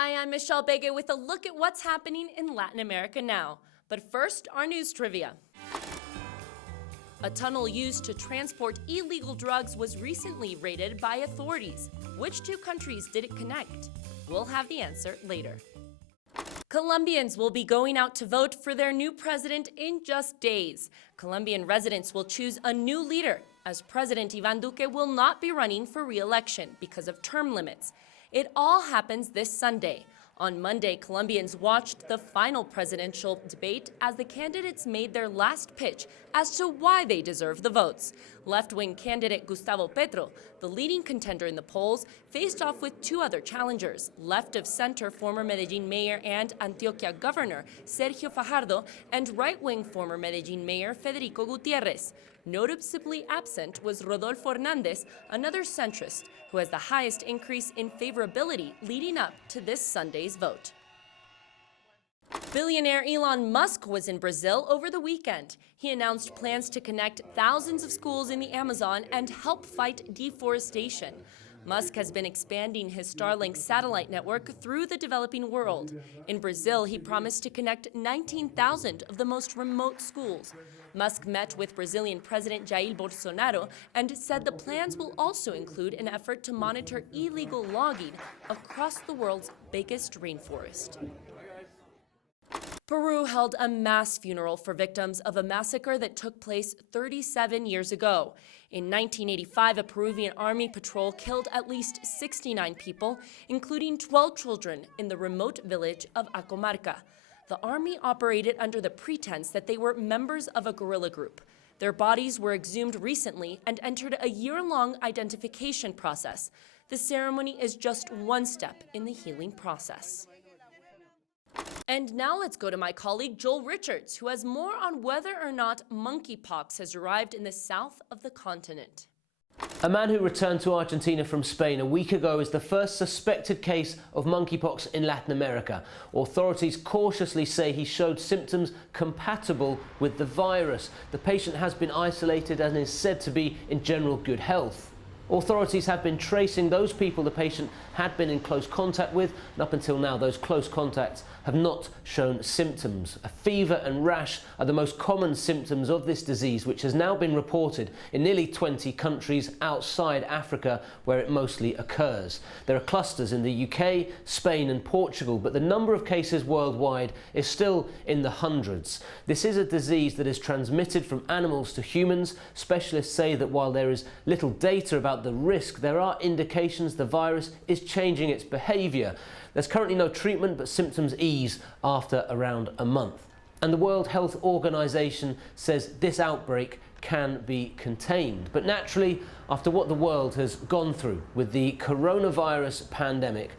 Hi, I'm Michelle Begue with a look at what's happening in Latin America now. But first, our news trivia. A tunnel used to transport illegal drugs was recently raided by authorities. Which two countries did it connect? We'll have the answer later. Colombians will be going out to vote for their new president in just days. Colombian residents will choose a new leader, as President Iván Duque will not be running for re-election because of term limits. It all happens this Sunday. On Monday, Colombians watched the final presidential debate as the candidates made their last pitch as to why they deserve the votes. Left-wing candidate Gustavo Petro, the leading contender in the polls, faced off with two other challengers, left-of-center former Medellin mayor and Antioquia governor Sergio Fajardo, and right-wing former Medellin mayor Federico Gutiérrez. Noticeably absent was Rodolfo Hernández, another centrist, who has the highest increase in favorability leading up to this Sunday's vote. Billionaire Elon Musk was in Brazil over the weekend. He announced plans to connect thousands of schools in the Amazon and help fight deforestation. Musk has been expanding his Starlink satellite network through the developing world. In Brazil, he promised to connect 19,000 of the most remote schools. Musk met with Brazilian President Jair Bolsonaro and said the plans will also include an effort to monitor illegal logging across the world's biggest rainforest. Peru held a mass funeral for victims of a massacre that took place 37 years ago. In 1985, a Peruvian army patrol killed at least 69 people, including 12 children, in the remote village of Acomarca. The army operated under the pretense that they were members of a guerrilla group. Their bodies were exhumed recently and entered a year-long identification process. The ceremony is just one step in the healing process. And now let's go to my colleague Joel Richards, who has more on whether or not monkeypox has arrived in the south of the continent. A man who returned to Argentina from Spain a week ago is the first suspected case of monkeypox in Latin America. Authorities cautiously say he showed symptoms compatible with the virus. The patient has been isolated and is said to be in general good health. Authorities have been tracing those people the patient had been in close contact with, and up until now those close contacts have not shown symptoms. A fever and rash are the most common symptoms of this disease, which has now been reported in nearly 20 countries outside Africa where it mostly occurs. There are clusters in the UK, Spain and Portugal, but the number of cases worldwide is still in the hundreds. This is a disease that is transmitted from animals to humans. Specialists say that while there is little data about the risk, there are indications the virus is changing its behaviour. There's currently no treatment, but symptoms ease after around a month. And the World Health Organization says this outbreak can be contained. But naturally, after what the world has gone through with the coronavirus pandemic,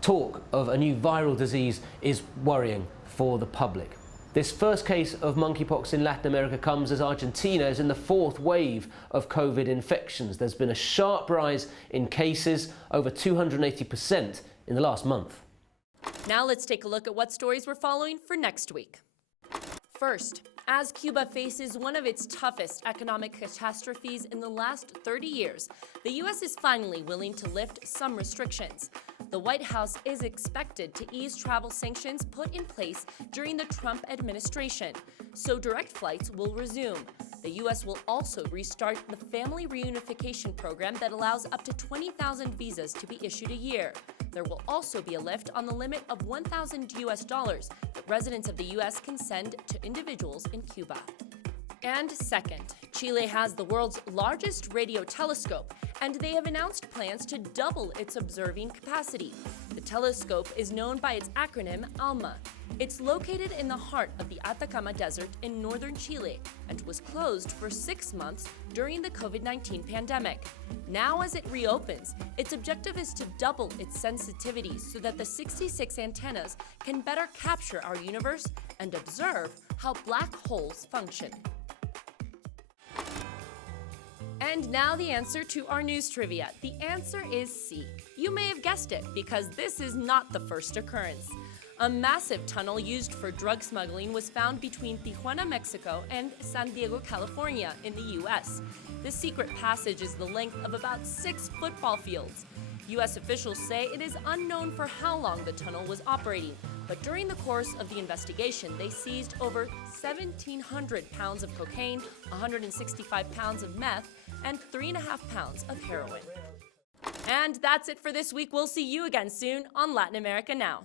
talk of a new viral disease is worrying for the public. This first case of monkeypox in Latin America comes as Argentina is in the fourth wave of COVID infections. There's been a sharp rise in cases, over 280% in the last month. Now let's take a look at what stories we're following for next week. First, as Cuba faces one of its toughest economic catastrophes in the last 30 years, the U.S. is finally willing to lift some restrictions. The White House is expected to ease travel sanctions put in place during the Trump administration, so direct flights will resume. The U.S. will also restart the family reunification program that allows up to 20,000 visas to be issued a year. There will also be a lift on the limit of $1,000 that residents of the U.S. can send to individuals in Cuba. And second, Chile has the world's largest radio telescope, and they have announced plans to double its observing capacity. The telescope is known by its acronym ALMA. It's located in the heart of the Atacama Desert in northern Chile and was closed for 6 months during the COVID-19 pandemic. Now, as it reopens, its objective is to double its sensitivity so that the 66 antennas can better capture our universe and observe how black holes function. And now the answer to our news trivia. The answer is C. You may have guessed it, because this is not the first occurrence. A massive tunnel used for drug smuggling was found between Tijuana, Mexico and San Diego, California in the U.S. The secret passage is the length of about 6 football fields. U.S. officials say it is unknown for how long the tunnel was operating, but during the course of the investigation, they seized over 1,700 pounds of cocaine, 165 pounds of meth, and 3.5 pounds of heroin. And that's it for this week. We'll see you again soon on Latin America Now.